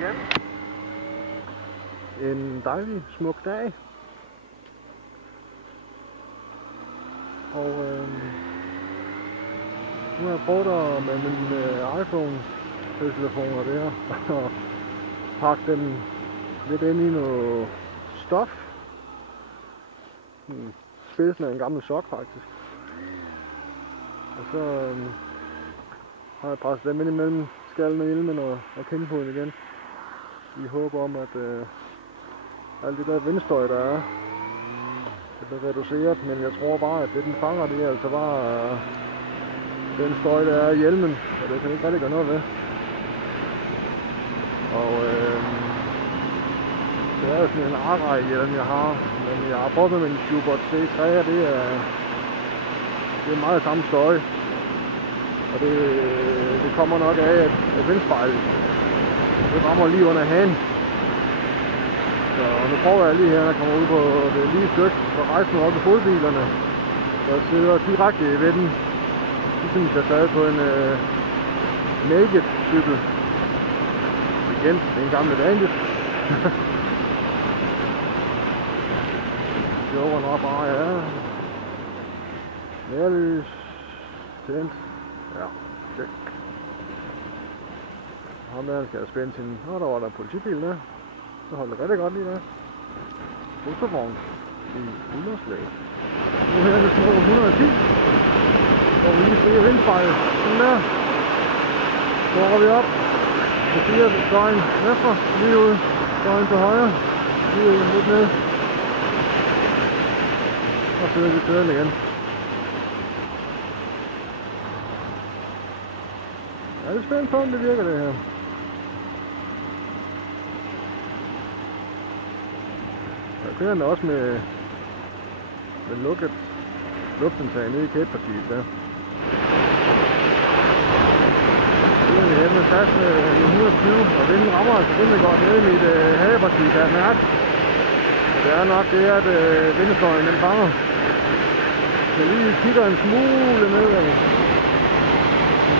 igen. En dejlig, smuk dag. Og nu har jeg prøvet med min iPhone-telefon og det her, og pakke den lidt ind i noget stof. Spidsen af en gammel sok faktisk. Og så har jeg presset dem ind imellem skallen og hjelmen og kindfoden igen. I håb om, at alt det der vindstøj, der er, det bliver reduceret. Men jeg tror bare, at det den fanger, det er altså bare den støj, der er i hjelmen. Og det kan ikke rigtig gøre noget ved. Og det er jo sådan en Arai hjelm, jeg har. Men jeg har prøvet med min Shubot C3, og det er meget samme støj. Og det kommer nok af, at vindspejlet det rammer lige under hagen. Så nu prøver jeg lige her, når jeg kommer ud på det lige stykke, så rejser nu op i fodbilerne. Så jeg sidder direkte ved den, ligesom hvis jeg sad på en naked cykel. Igen, det er en gammel Bandit. Det håber nok bare, ja. Nærlys. Tændt. Ja, check. Ham der skal jeg spænde sin. Nå, der var der en politibil der. Så holder det rigtig godt lige der. Busservogn i 100 slag. Nu her er det små 110. Så vi lige se vindspejlet. Sådan der. Så går vi op. Så siger støjen venstre, lige ud. Støjen til højre. Lige ud, lidt ned. Og så er vi køren igen. Ja, det er spændt på, om det virker det her. Jeg kører den også med lukket luftindtag nede i kæbepartiet der. Det er vi henne fast med 120, og vinden rammer altså rimelig godt nede i mit hageparti, kan jeg mærke. Og det er nok det, at vindstøjen den fanger. Jeg lige kigger en smule nedad.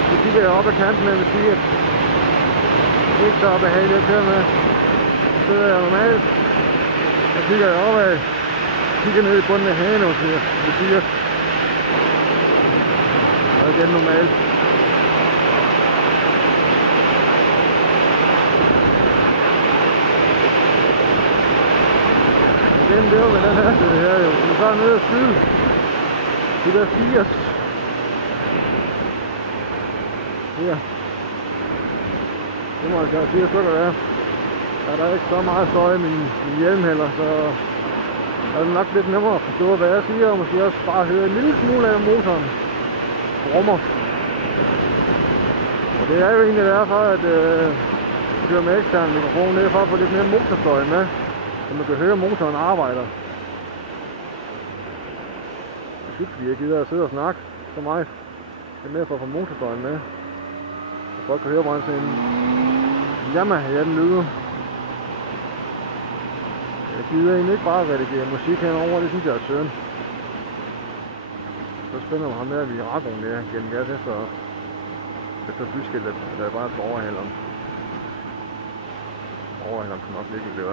Så kigger jeg op ad kanten, og vil sige, at det er ikke så behageligt at køre med. Så sidder jeg normalt. Så kigger jeg opad. Kigger ned i bunden af hagen og siger, det siger. Og igen normalt. Igen, det var med den her til det her jo. Vi er bare nede og skyde. De der 80. Her. Det må jeg gøre 4 stykker der. Der er ikke så meget støj i min hjelm heller, så er det nok lidt nemmere at forstå, hvad jeg siger, og måske også bare høre en lille smule af motoren brummer. Og det er jo egentlig derfor, at jeg kører med ekstern mikrofon, det er for at få lidt mere motorstøj med, så man kan høre motoren arbejder. Jeg synes, fordi jeg gider at sidde og snakke så meget. Det er mere for at få motorstøjen med. Så folk kan høre, hvordan sådan en Yamaha den lyder. Jeg gider egentlig ikke bare redigere musik henover, det synes jeg er synd. Så spænder mig ham der ved Ragon der gennem gas efter byskiltet, der er bare et overhaleren. Overhaleren kan nok ligge i det.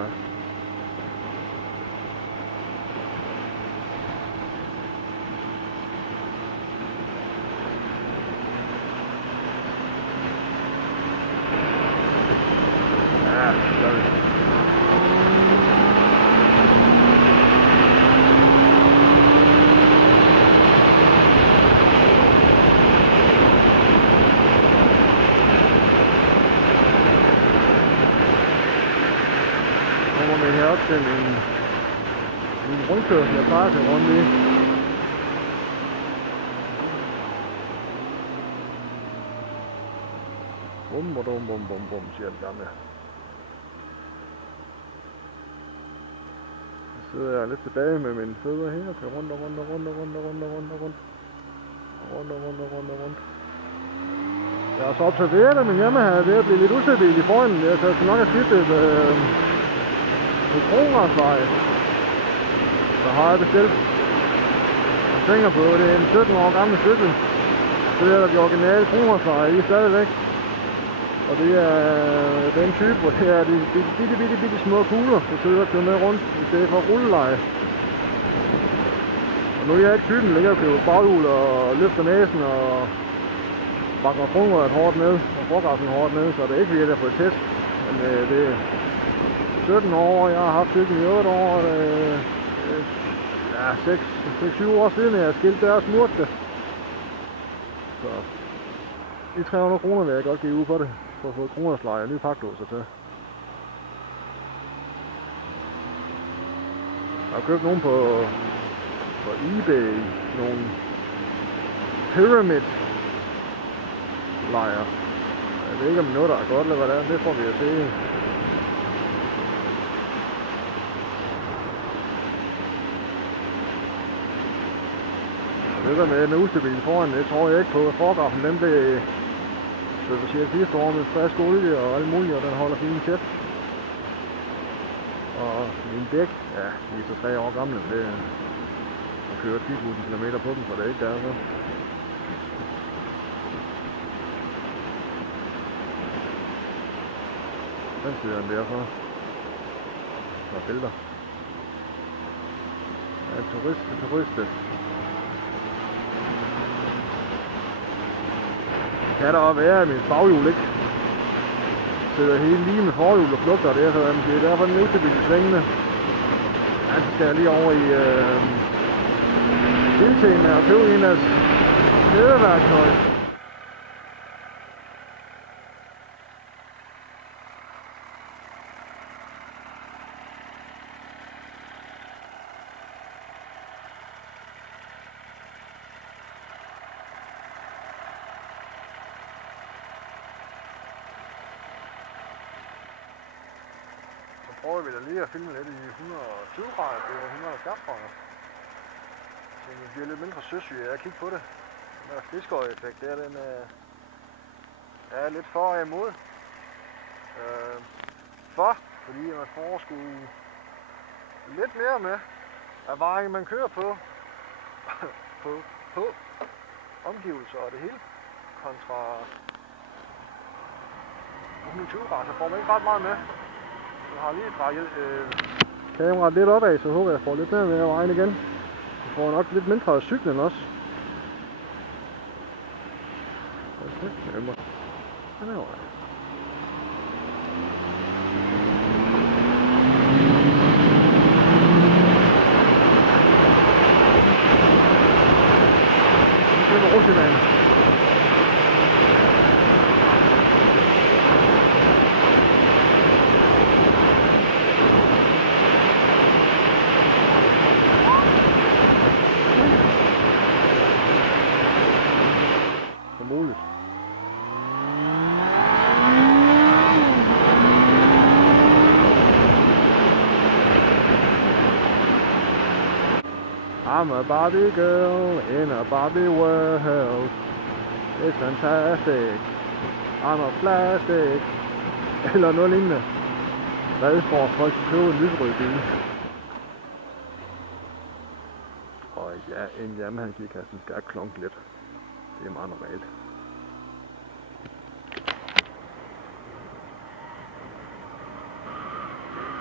Op til en rundkørsel, jeg plejer til rundt i. Bum, siger den gamle. Så sidder jeg lidt tilbage med mine fødder her, og rundt. Jeg har så observeret, at min Yamaha er ved at blive lidt ustabil i foran. Jeg skal nok have skiftet kronrasleje. Så har jeg bestilt en tænker på, det er en 17 år gammel cykel. Det er der de originale kronrasleje i stadigvæk. Og det er den type, hvor det er de bitte små kugler, der sidder og kører med rundt, i stedet for rulleleje. Og nu er jeg ikke typen, ligger og køber baghjul og løfter næsen og bakker frunrøret hårdt ned og forgassen hårdt ned, så det er ikke virkelig at få et test. Men det er 17 år, jeg har haft cyklen i 8 år, ja, 6-7 år siden jeg skilte der og smurte det. Så de 300 kroner vil jeg godt give ud for det, for at få et kronersleje og nye paklåser til. Jeg har købt nogle på eBay, nogle pyramid lejer. Jeg ved ikke om noget der er godt eller hvad det er, det får vi at se. Det der med den ustabil foran, det tror jeg ikke på. Forgrafen den blev serviceret sidste år med frisk olie og alt muligt, og den holder fint tæt. Og min dæk, ja, de er så 3 år gamle, det jeg kører 10.000 km på dem, så det er ikke der så. Den styrer den derfor. Der er bælter. Ja, turiste. Det kan der også være, at min baghjul ikke sidder helt lige med forhjul og flugter det, så det er derfor den ustabil svingende. Ja, så skal jeg lige over i Biltema og købe en af kædeværktøj. Så prøver vi da lige at filme lidt i 120 grader, det er 170 grader. Så det bliver lidt mindre søsyge af at kigge på det. Den der fiskeøje-effekt der, den er lidt for og imod. Fordi man får sgu lidt mere med erfaring, man kører på omgivelser og det hele, kontra 120 grader, så får man ikke ret meget med. Jeg har lige drejet kameraet lidt opad, så håber jeg får lidt mere med af vejen igen. Jeg får nok lidt mindre af cyklen også. Den er jo Rusland. Som muligt. I'm a Barbie girl in a Barbie world. It's fantastic. I'm a plastic. Eller noget lignende. Hvad får folk til at købe en lyserød bil? Og ja, en Yamaha gearkassen skal klonke lidt. Det er meget normalt.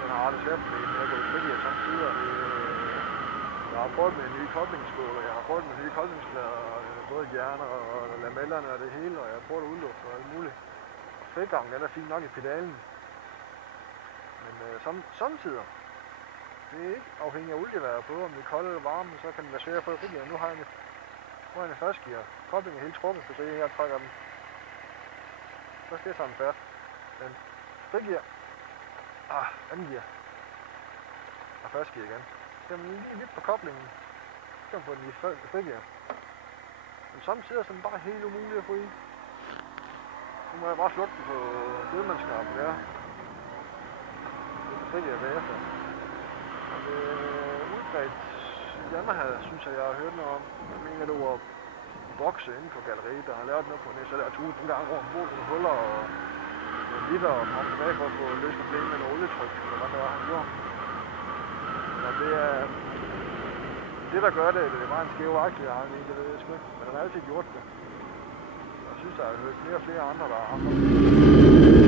Den har aldrig svært med den. Jeg går i frigiver samtidig. Jeg har prøvet med en ny koblingsskål, og jeg har prøvet med nye koblingsplader, både hjerner og lamellerne og det hele, og jeg har prøvet at udlufte og alt muligt. Og fedtgangen er fint nok i pedalen. Men samtidig, det er ikke afhængig af olievejr på, om det er koldt eller varme, så kan det være svært at få det frigiver. Nu har jeg en fastgear. Koblingen er helt trukket, så jeg trækker den. Så skal jeg tage den fast. Men frigear, anden gear, og fastgear igen. Så kan man lige lidt på koblingen, så kan man få den i frigear. Men samtidig er den bare helt umulig at få i. Nu må jeg bare slukke den på dødmandsknappen der. Det er frigear bagefter. Og det er udbredt Yamaha, synes jeg har hørt noget om. Jeg mener, det var bokse inden for galleriet, der har lavet noget på det, så der er 1000 gange over en nogle huller og nogle liter og frem tilbage for at få løst problemet med noget olietryk, eller hvad det var, han gjorde. Og det er det, der gør det, det er bare en skæv aktie, jeg har en, det ved jeg sgu ikke, men han har altid gjort det. Og synes, der er flere og flere andre, der har haft